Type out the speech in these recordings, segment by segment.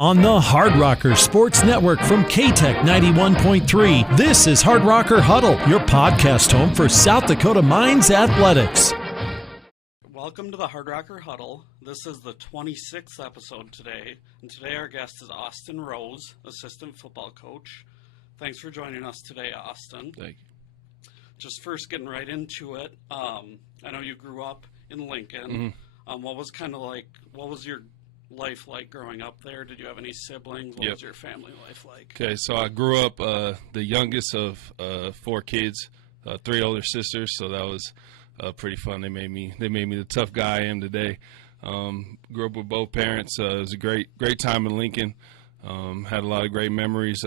On the Hard Rocker Sports Network from K-Tech 91.3, this is Hard Rocker Huddle, your podcast home for South Dakota Mines athletics. Welcome to the Hard Rocker Huddle. This is the 26th episode today, and today our guest is Austin Rose, assistant football coach. Thanks for joining us today, Austin. Thank you. Just first getting right into it, I know you grew up in Lincoln. What was your life like growing up there? Did you have any siblings? What was your family life like? Okay, so I grew up the youngest of four kids, three older sisters, so that was pretty fun. They made me the tough guy I am today. Grew up with both parents. It was a great time in Lincoln. Had a lot of great memories.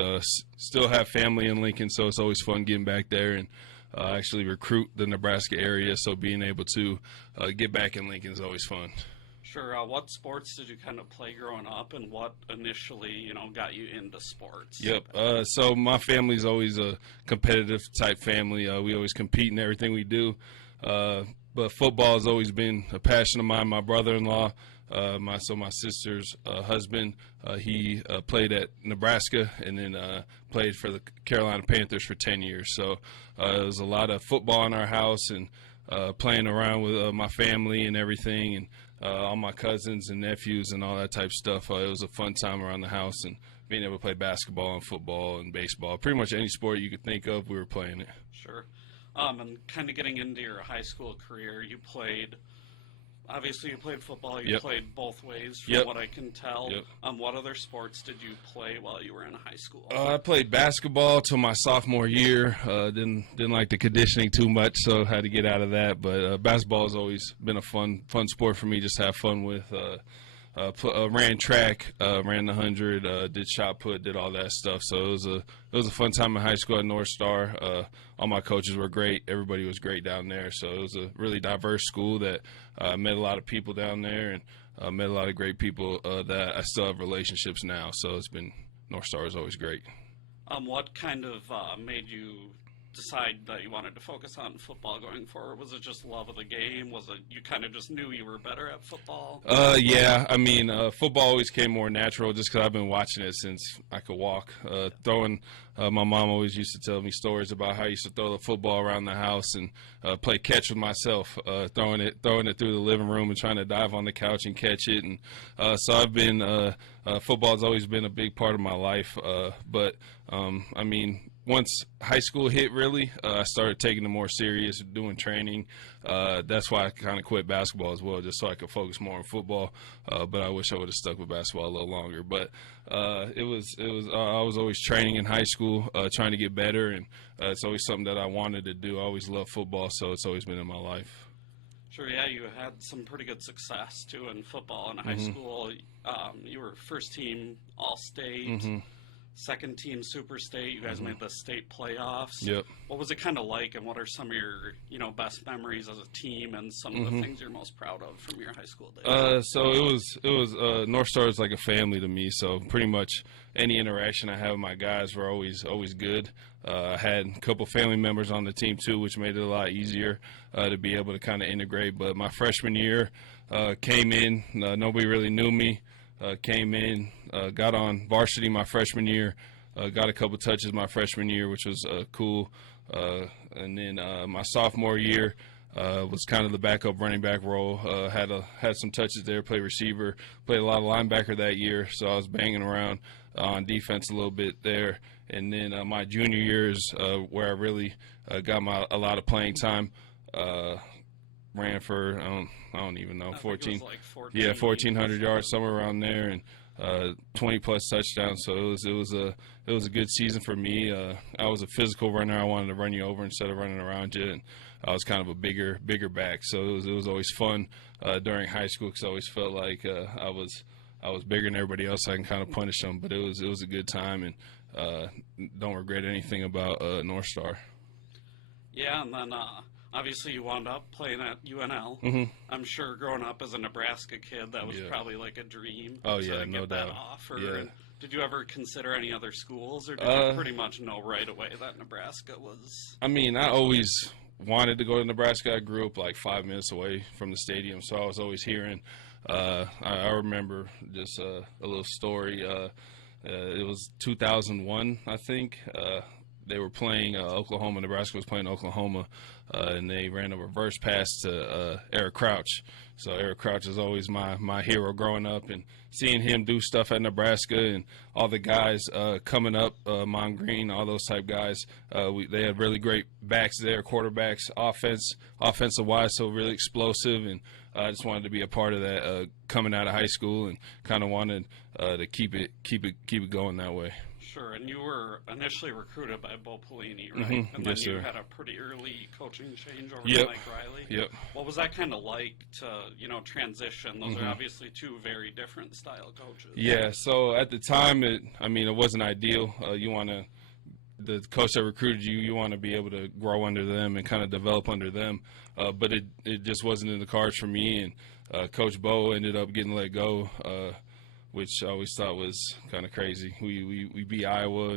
Still have family in Lincoln, so it's always fun getting back there and actually recruit the Nebraska area. So being able to get back in Lincoln is always fun. Sure. What sports did you kind of play growing up, and what initially, got you into sports? Yep. So my family's always a competitive type family. We always compete in everything we do. But football has always been a passion of mine. My brother-in-law, my sister's husband, he played at Nebraska and then played for the Carolina Panthers for 10 years. So it was a lot of football in our house and playing around with my family and everything, and all my cousins and nephews and all that type of stuff. It was a fun time around the house, and being able to play basketball and football and baseball. Pretty much any sport you could think of, we were playing it. Sure. And kind of getting into your high school career, you played football. You played both ways from what I can tell. What other sports did you play while you were in high school? I played basketball till my sophomore year. Didn't like the conditioning too much, so had to get out of that. But basketball has always been a fun sport for me, just to have fun with. Ran track, ran the 100, did shot put, did all that stuff. So it was a fun time in high school at North Star. All my coaches were great. Everybody was great down there. So it was a really diverse school that met a lot of people down there, and met a lot of great people that I still have relationships now. So North Star is always great. What kind of made you decide that you wanted to focus on football going forward? Was it just love of the game? Was it you kind of just knew you were better at football? Yeah. I mean, football always came more natural just because I've been watching it since I could walk. My mom always used to tell me stories about how I used to throw the football around the house and play catch with myself, throwing it through the living room and trying to dive on the couch and catch it. And so I've been football's always been a big part of my life. But I mean, once high school hit, really, I started taking it more serious, doing training. That's why I kind of quit basketball as well, just so I could focus more on football. But I wish I would have stuck with basketball a little longer. But I was always training in high school, trying to get better, and it's always something that I wanted to do. I always loved football, so it's always been in my life. Sure, yeah, you had some pretty good success, too, in football in high school. You were first team All-State. Second team Super State. You guys made the state playoffs. Yep. What was it kind of like, and what are some of your best memories as a team, and some of the things you're most proud of from your high school days? So it was North Star is like a family to me. So pretty much any interaction I had with my guys were always good. I had a couple family members on the team too, which made it a lot easier to be able to kind of integrate. But my freshman year came in, nobody really knew me. Came in, got on varsity my freshman year, got a couple touches my freshman year, which was cool. And then my sophomore year was kind of the backup running back role. Had some touches there, played receiver, played a lot of linebacker that year, so I was banging around on defense a little bit there. And then my junior year is where I really got a lot of playing time. Ran for I don't even know, 1,400 yards, somewhere around there, and 20 plus touchdowns. So it was a good season for me. I was a physical runner. I wanted to run you over instead of running around you, and I was kind of a bigger back. So it was always fun during high school because I always felt like I was bigger than everybody else. I can kind of punish them, but it was a good time, and don't regret anything about North Star. Yeah, and then obviously you wound up playing at UNL. I'm sure growing up as a Nebraska kid, that was probably like a dream. Oh, yeah, to no get doubt. That offer. Yeah. Did you ever consider any other schools, or did you pretty much know right away that Nebraska was? I mean, I always wanted to go to Nebraska. I grew up like 5 minutes away from the stadium, so I was always hearing I remember just a little story. It was 2001, I think. They were playing Oklahoma. Nebraska was playing Oklahoma, and they ran a reverse pass to Eric Crouch. So Eric Crouch is always my hero growing up, and seeing him do stuff at Nebraska and all the guys coming up, Mon Green, all those type guys. They had really great backs there, quarterbacks, offensive wise, so really explosive. And I just wanted to be a part of that coming out of high school, and kind of wanted to keep it going that way. Sure, and you were initially recruited by Bo Pelini, right? Mm-hmm. And then Yes, you sir. had a pretty early coaching change over Yep. to Mike Riley. Yep. What was that kind of like to, transition? Those Mm-hmm. are obviously two very different style coaches. Yeah, so at the time, it wasn't ideal. The coach that recruited you, you want to be able to grow under them and kind of develop under them. But it just wasn't in the cards for me, and Coach Bo ended up getting let go, which I always thought was kind of crazy. We beat Iowa,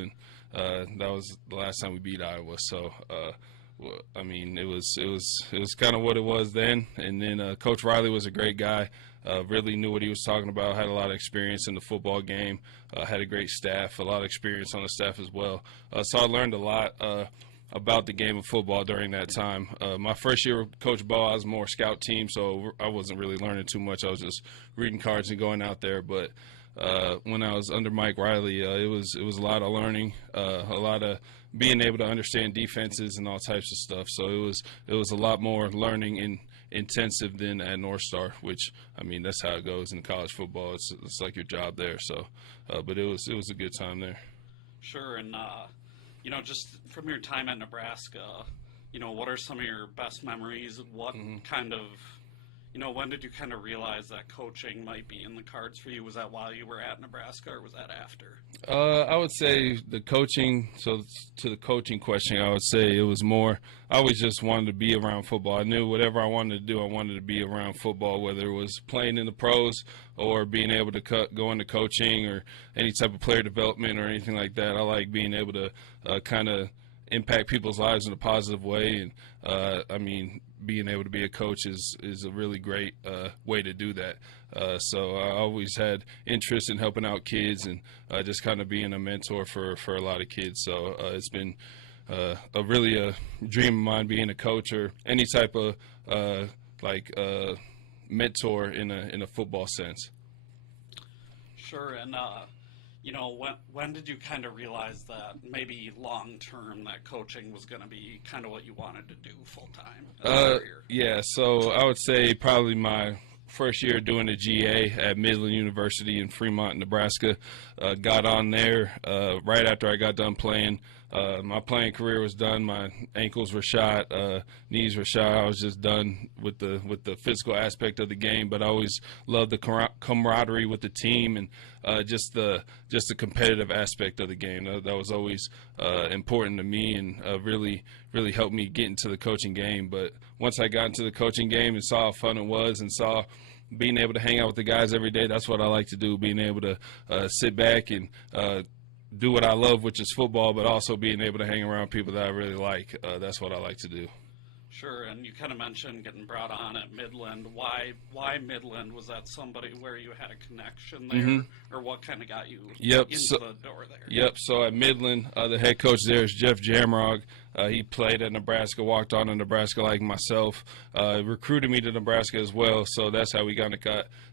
and that was the last time we beat Iowa. So, it was kind of what it was then. And then Coach Riley was a great guy. Really knew what he was talking about, had a lot of experience in the football game, had a great staff, a lot of experience on the staff as well. So I learned a lot about the game of football during that time. My first year with Coach Bo, I was more scout team, so I wasn't really learning too much. I was just reading cards and going out there. But when I was under Mike Riley, it was a lot of learning, a lot of being able to understand defenses and all types of stuff. So it was a lot more learning and intensive than at North Star, which that's how it goes in college football. It's like your job there. So, but it was a good time there. Sure, and just from your time at Nebraska, what are some of your best memories? What kind of, when did you kind of realize that coaching might be in the cards for you? Was that while you were at Nebraska, or was that after? I would say the coaching. So to the coaching question, I would say it was more. I always just wanted to be around football. I knew whatever I wanted to do, I wanted to be around football, whether it was playing in the pros or being able to go into coaching or any type of player development or anything like that. I like being able to kind of impact people's lives in a positive way, and being able to be a coach is a really great way to do that. So I always had interest in helping out kids and just kind of being a mentor for a lot of kids. So it's been a dream of mine being a coach or any type of mentor in a football sense. Sure, and when did you kind of realize that maybe long term that coaching was going to be kind of what you wanted to do full time? Yeah, so I would say probably my first year doing a GA at Midland University in Fremont, Nebraska. Got on there right after I got done playing. My playing career was done. My ankles were shot, knees were shot. I was just done with the physical aspect of the game. But I always loved the camaraderie with the team and just the competitive aspect of the game. That was always important to me and really helped me get into the coaching game. But once I got into the coaching game and saw how fun it was and saw being able to hang out with the guys every day, that's what I like to do. Being able to sit back and do what I love, which is football, but also being able to hang around people that I really like. That's what I like to do. Sure, and you kind of mentioned getting brought on at Midland. Why Midland? Was that somebody where you had a connection there, or what kind of got you into the door there? Yep, so at Midland, the head coach there is Jeff Jamrog. He played at Nebraska, walked on to Nebraska like myself, recruited me to Nebraska as well, so that's how we got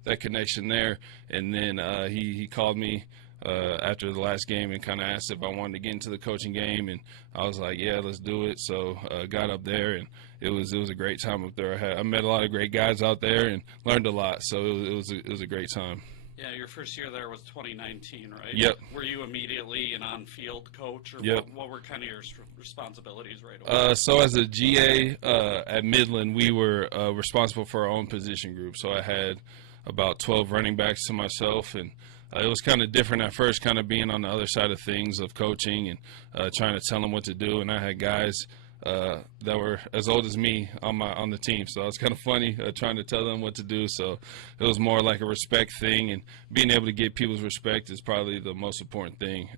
that connection there. And then he called me after the last game and kind of asked if I wanted to get into the coaching game, and I was like, yeah, let's do it. So got up there, and it was a great time up there. I met a lot of great guys out there and learned a lot, so it was a great time. Yeah, your first year there was 2019, right? Yep. Were you immediately an on-field coach, or Yep. what were kind of your responsibilities right away? So as a GA at Midland, we were responsible for our own position group. So I had about 12 running backs to myself, and it was kind of different at first, kind of being on the other side of things of coaching and trying to tell them what to do. And I had guys that were as old as me on the team. So it was kind of funny trying to tell them what to do. So it was more like a respect thing, and being able to get people's respect is probably the most important thing.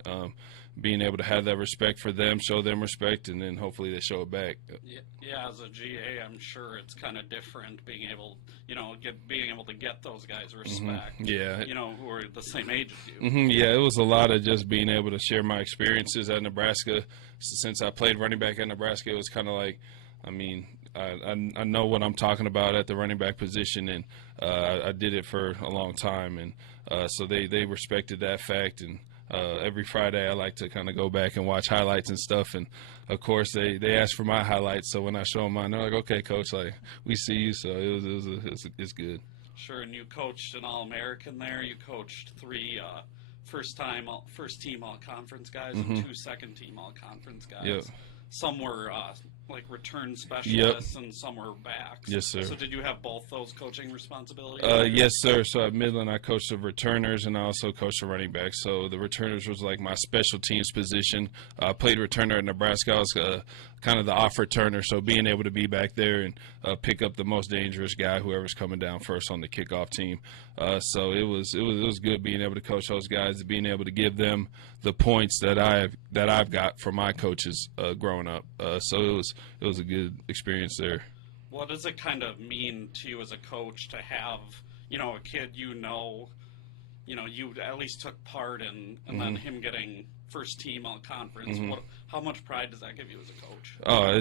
Being able to have that respect for them, show them respect, and then hopefully they show it back. Yeah, as a GA, I'm sure it's kind of different being able, being able to get those guys respect. Yeah. Who are the same age as you. Yeah, it was a lot of just being able to share my experiences at Nebraska. Since I played running back at Nebraska, it was kind of like, I know what I'm talking about at the running back position, and I did it for a long time, and so they respected that fact. And every Friday I like to kind of go back and watch highlights and stuff, and of course they ask for my highlights, so when I show them mine, they're like, okay, coach, like, we see you. So it's good. Sure. And you coached an All-American there. You coached 3 first-team All-Conference guys and 2 second-team All-Conference guys. Yep. Some were like return specialists, and some were backs. Yes, sir. So did you have both those coaching responsibilities? Yes, sir. So at Midland, I coached the returners, and I also coached the running backs. So the returners was like my special teams position. I played returner at Nebraska. I was kind of the off returner, so being able to be back there and pick up the most dangerous guy, whoever's coming down first on the kickoff team. So it was good being able to coach those guys, being able to give them the points that I've got from my coaches growing up. So it was a good experience there. What does it kind of mean to you as a coach to have, a kid you at least took part in, and then him getting first team all conference? How much pride does that give you as a coach? Oh,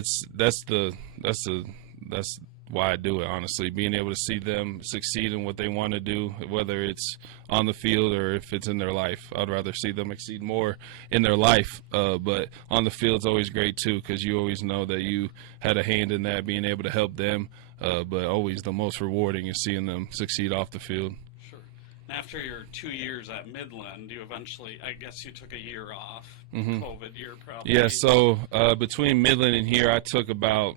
that's why I do it, honestly. Being able to see them succeed in what they want to do, whether it's on the field or if it's in their life. I'd rather see them exceed more in their life, but on the field's always great too, because you always know that you had a hand in that, being able to help them, but always the most rewarding is seeing them succeed off the field. Sure. After your 2 years at Midland, you eventually, I guess you took a year off, COVID year probably. Yeah, so between Midland and here, I took about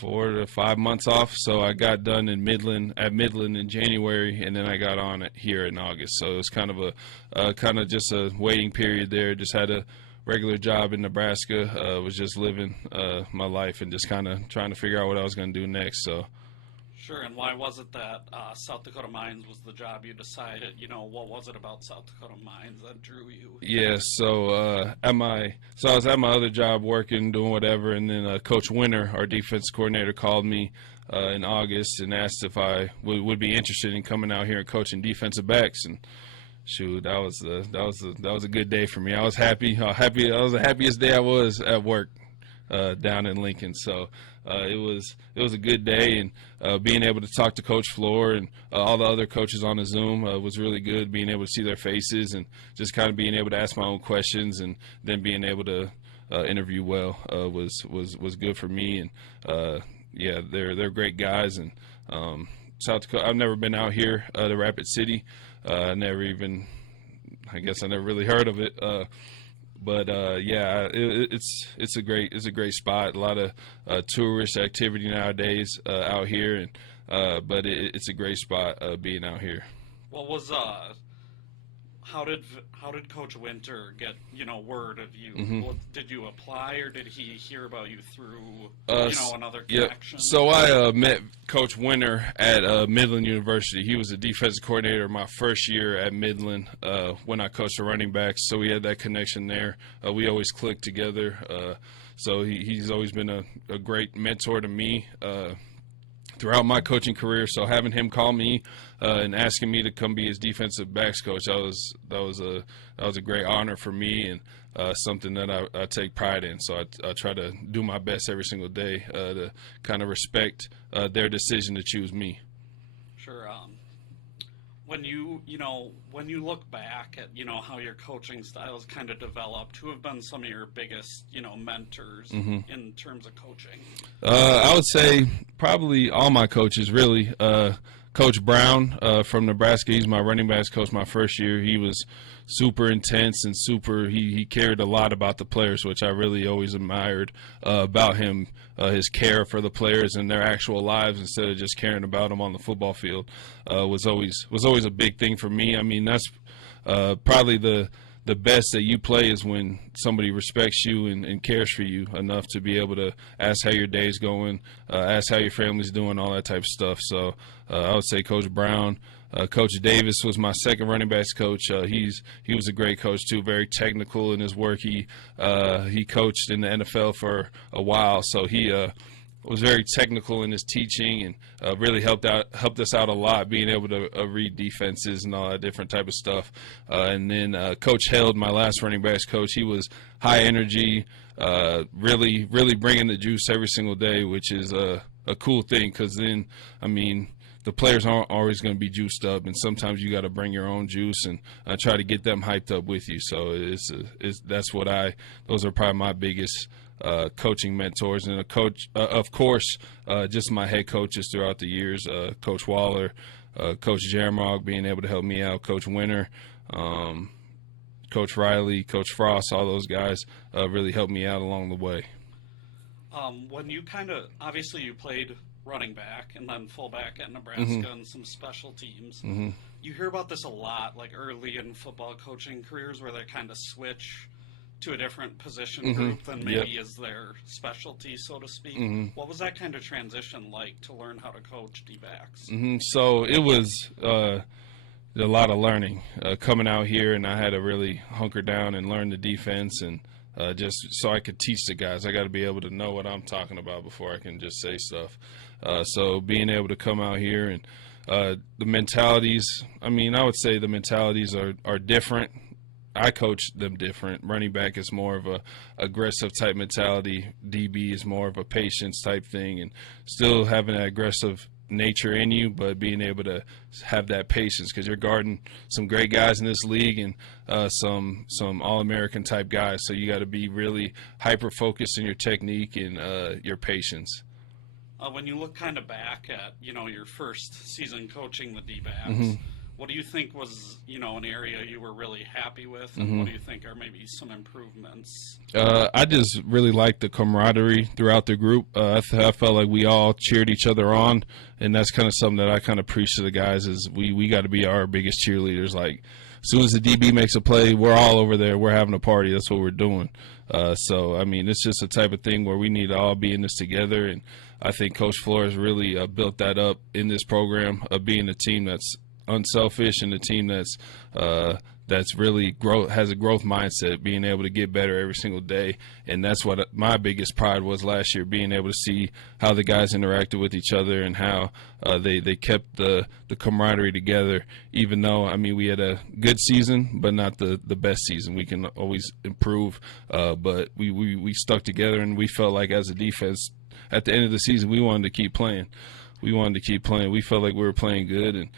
4 to 5 months off. So I got done at Midland in January, and then I got on it here in August. So it was kind of just a waiting period there. Just had a regular job in Nebraska. Was just living my life and just kind of trying to figure out what I was going to do next. So. Sure, and why was it that South Dakota Mines was the job you decided? What was it about South Dakota Mines that drew you? Yeah, so I was at my other job working, doing whatever, and then Coach Winter, our defense coordinator, called me in August and asked if I would be interested in coming out here and coaching defensive backs. And shoot, that was a good day for me. I was happy. That was the happiest day I was at work down in Lincoln. So. It was a good day, and being able to talk to Coach Floor and all the other coaches on the Zoom was really good. Being able to see their faces and just kind of being able to ask my own questions, and then being able to interview well was good for me. And yeah, they're great guys. And South Dakota, I've never been out here to Rapid City. I never really heard of it. But yeah, it's a great spot. A lot of tourist activity nowadays out here, and but it's a great spot being out here. What was how did Coach Winter get word of you? Did you apply, or did he hear about you through another connection? Yeah. So I met Coach Winter at Midland University. He was a defensive coordinator my first year at Midland when I coached the running backs. So we had that connection there. We always clicked together. So he's always been a great mentor to me throughout my coaching career. So having him call me and asking me to come be his defensive backs coach, that was a great honor for me, and something that I take pride in. So I try to do my best every single day to kind of respect their decision to choose me. Sure. When you look back at how your coaching styles kind of developed, who have been some of your biggest mentors in terms of coaching? I would say probably all my coaches, really. Coach Brown from Nebraska, he's my running backs coach my first year. He was super intense and he cared a lot about the players, which I really always admired about him, his care for the players and their actual lives instead of just caring about them on the football field was always a big thing for me. I mean, that's probably the the best that you play is when somebody respects you and cares for you enough to be able to ask how your day's going, ask how your family's doing, all that type of stuff. So I would say Coach Brown. Coach Davis was my second running backs coach. He was a great coach too, very technical in his work. He coached in the NFL for a while, so he was very technical in his teaching and really helped us out a lot, being able to read defenses and all that different type of stuff. And then Coach Held, my last running backs coach, he was high energy, really bringing the juice every single day, which is a cool thing, because then, I mean, the players aren't always going to be juiced up, and sometimes you got to bring your own juice and try to get them hyped up with you. So those are probably my biggest coaching mentors. And a coach, of course, just my head coaches throughout the years, Coach Waller, Coach Jaramog being able to help me out, Coach Winter, Coach Riley, Coach Frost, all those guys really helped me out along the way. When you obviously you played running back and then fullback at Nebraska and some special teams. You hear about this a lot, like early in football coaching careers, where they kind of switch to a different position group than maybe is their specialty, so to speak. What was that kind of transition like to learn how to coach D-backs? So it was a lot of learning coming out here, and I had to really hunker down and learn the defense, and just so I could teach the guys. I got to be able to know what I'm talking about before I can just say stuff. So being able to come out here and the mentalities, I mean, I would say the mentalities are different. I coach them different. Running back is more of a aggressive type mentality. DB is more of a patience type thing, and still having that aggressive nature in you, but being able to have that patience, because you're guarding some great guys in this league and some All-American type guys. So you got to be really hyper-focused in your technique and your patience. When you look kind of back at, your first season coaching the D-backs, what do you think was, an area you were really happy with, and what do you think are maybe some improvements? I just really liked the camaraderie throughout the group. I felt like we all cheered each other on, and that's kind of something that I kind of preach to the guys is we got to be our biggest cheerleaders. Like, as soon as the DB makes a play, we're all over there. We're having a party. That's what we're doing. So, I mean, it's just a type of thing where we need to all be in this together, and I think Coach Flores really built that up in this program of being a team that's unselfish and a team that's really has a growth mindset, being able to get better every single day. And that's what my biggest pride was last year, being able to see how the guys interacted with each other and how they kept the camaraderie together, even though, I mean, we had a good season, but not the best season. We can always improve, but we stuck together, and we felt like as a defense at the end of the season we wanted to keep playing. We felt like we were playing good, and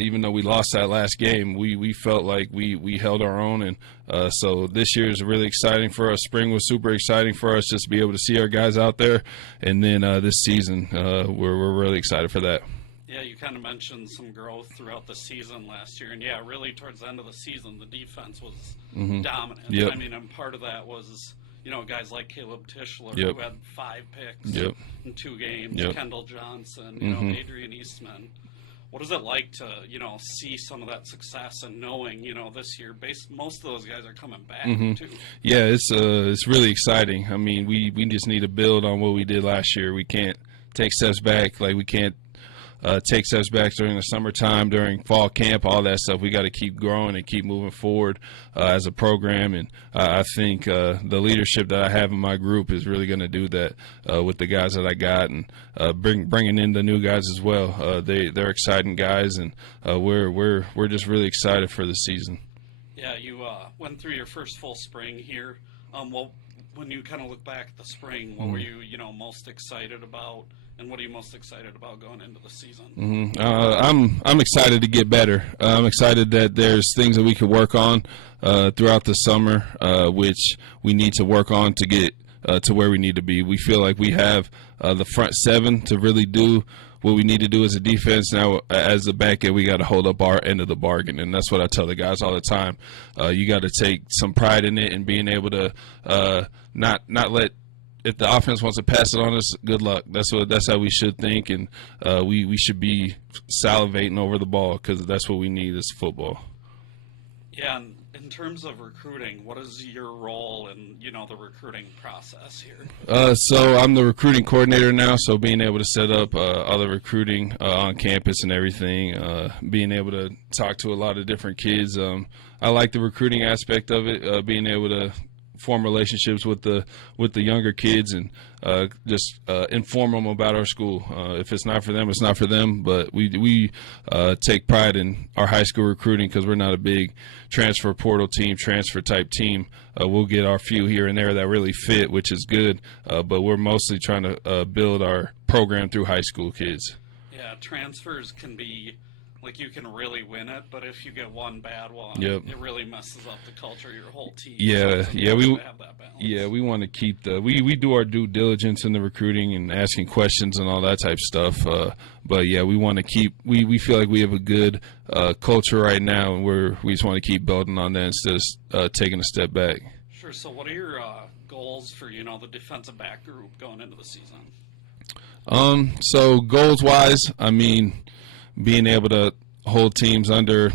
even though we lost that last game, we felt like we held our own. And so this year is really exciting for us. Spring was super exciting for us, just to be able to see our guys out there. And then this season, we're really excited for that. Yeah, you kind of mentioned some growth throughout the season last year. And, yeah, really towards the end of the season, the defense was dominant. Yep. I mean, and part of that was – guys like Caleb Tischler, Yep. who had 5 picks Yep. in 2 games, Yep. Kendall Johnson, Adrian Eastman. What is it like to, see some of that success and knowing, this year, most of those guys are coming back, too? Yeah, it's really exciting. I mean, we just need to build on what we did last year. We can't take steps back. Like, we can't take steps back during the summertime, during fall camp, all that stuff. We got to keep growing and keep moving forward as a program. And I think the leadership that I have in my group is really going to do that with the guys that I got, and bringing in the new guys as well. They're exciting guys, and we're just really excited for the season. Yeah, you went through your first full spring here. Well, when you kind of look back at the spring, what were you most excited about? And what are you most excited about going into the season? I'm excited to get better. I'm excited that there's things that we could work on throughout the summer, which we need to work on to get to where we need to be. We feel like we have the front 7 to really do what we need to do as a defense. Now, as a back end, we got to hold up our end of the bargain, and that's what I tell the guys all the time. You got to take some pride in it and being able to not let. If the offense wants to pass it on us, good luck. That's how we should think, and we should be salivating over the ball, because that's what we need as football. Yeah, and in terms of recruiting, what is your role in, the recruiting process here? So I'm the recruiting coordinator now, so being able to set up other recruiting on campus and everything, being able to talk to a lot of different kids. I like the recruiting aspect of it, being able to form relationships with the younger kids and just inform them about our school. If it's not for them, it's not for them. But we take pride in our high school recruiting because we're not a big transfer portal team, transfer type team. We'll get our few here and there that really fit, which is good. But we're mostly trying to build our program through high school kids. Yeah, transfers can be, you can really win it, but if you get one bad one, Yep. it really messes up the culture of your whole team. Yeah, So yeah, we have that balance. we want to keep we do our due diligence in the recruiting and asking questions and all that type of stuff. But yeah, we want to keep we feel like we have a good culture right now, and we just want to keep building on that instead of taking a step back. Sure. So what are your goals for the defensive back group going into the season? So goals wise, I mean, being able to hold teams under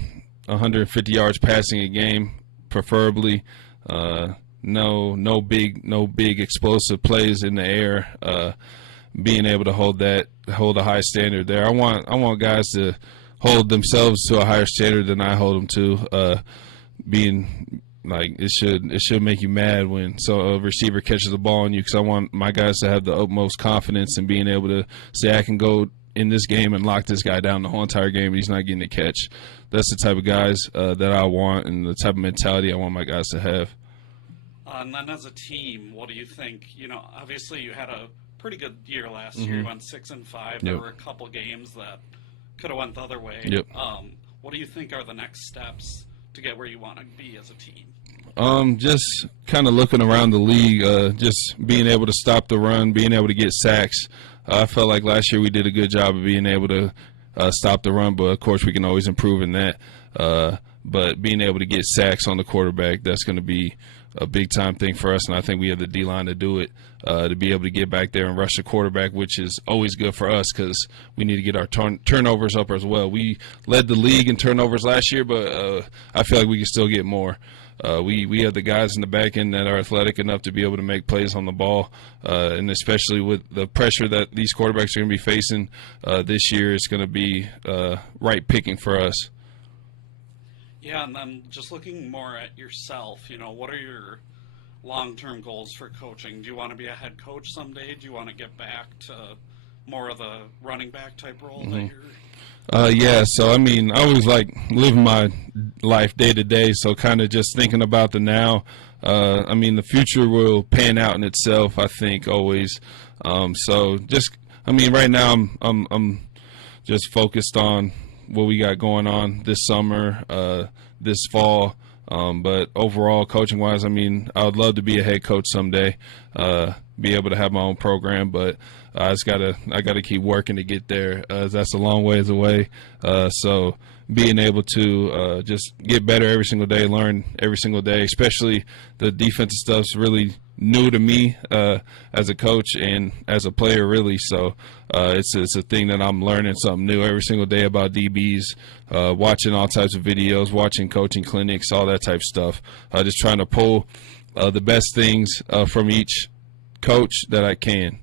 150 yards passing a game, preferably. No big explosive plays in the air. Being able to hold a high standard there. I want guys to hold themselves to a higher standard than I hold them to. Being like it should make you mad when a receiver catches the ball on you, because I want my guys to have the utmost confidence in being able to say I can go in this game and lock this guy down the whole entire game and he's not getting a catch. That's the type of guys that I want and the type of mentality I want my guys to have. And then as a team, what do you think? Obviously you had a pretty good year last year. You went 6-5. There were a couple games that could have went the other way. Yep. What do you think are the next steps to get where you want to be as a team? Just kind of looking around the league, just being able to stop the run, being able to get sacks. I felt like last year we did a good job of being able to stop the run, but of course we can always improve in that. But being able to get sacks on the quarterback, that's going to be a big-time thing for us, and I think we have the D-line to do it, to be able to get back there and rush the quarterback, which is always good for us because we need to get our turnovers up as well. We led the league in turnovers last year, but I feel like we can still get more. We have the guys in the back end that are athletic enough to be able to make plays on the ball, and especially with the pressure that these quarterbacks are going to be facing this year, it's going to be right picking for us. Yeah, and then just looking more at yourself, what are your long-term goals for coaching? Do you want to be a head coach someday? Do you want to get back to more of the running back type role that you're... Yeah, so I mean, I always like living my life day to day, so kind of just thinking about the now. I mean, the future will pan out in itself, I think, always. So just, I mean, right now I'm just focused on what we got going on this summer, this fall. But overall, coaching wise, I mean, I would love to be a head coach someday, be able to have my own program, but I gotta keep working to get there. That's a long ways away. So being able to just get better every single day, learn every single day, especially the defensive stuff's really new to me as a coach and as a player, really. So it's a thing that I'm learning something new every single day about DBs, watching all types of videos, watching coaching clinics, all that type of stuff. Just trying to pull the best things from each coach that I can.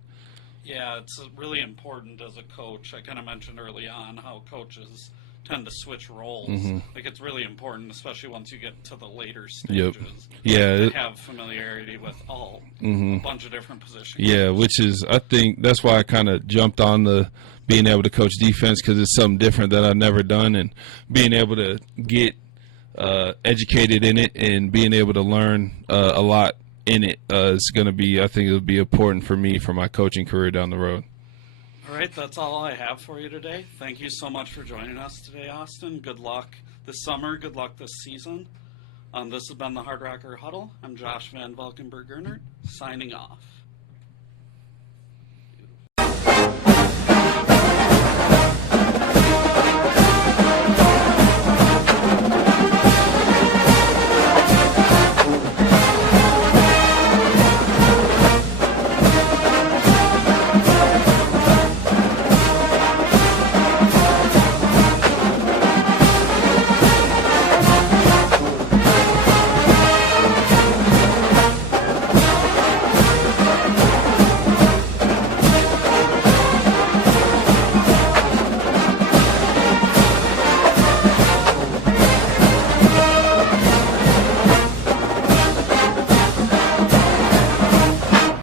Yeah, it's really important as a coach. I kind of mentioned early on how coaches tend to switch roles. Like, it's really important, especially once you get to the later stages. Yeah. To have familiarity with a bunch of different positions. Yeah, which is, I think, that's why I kind of jumped on the being able to coach defense, because it's something different that I've never done, and being able to get educated in it and being able to learn a lot in it is going to be, I think it'll be important for me for my coaching career down the road. All right, that's all I have for you today. Thank you so much for joining us today, Austin. Good luck this summer. Good luck this season. This has been the Hard Rocker Huddle. I'm Josh Van Valkenburg-Gernert, signing off.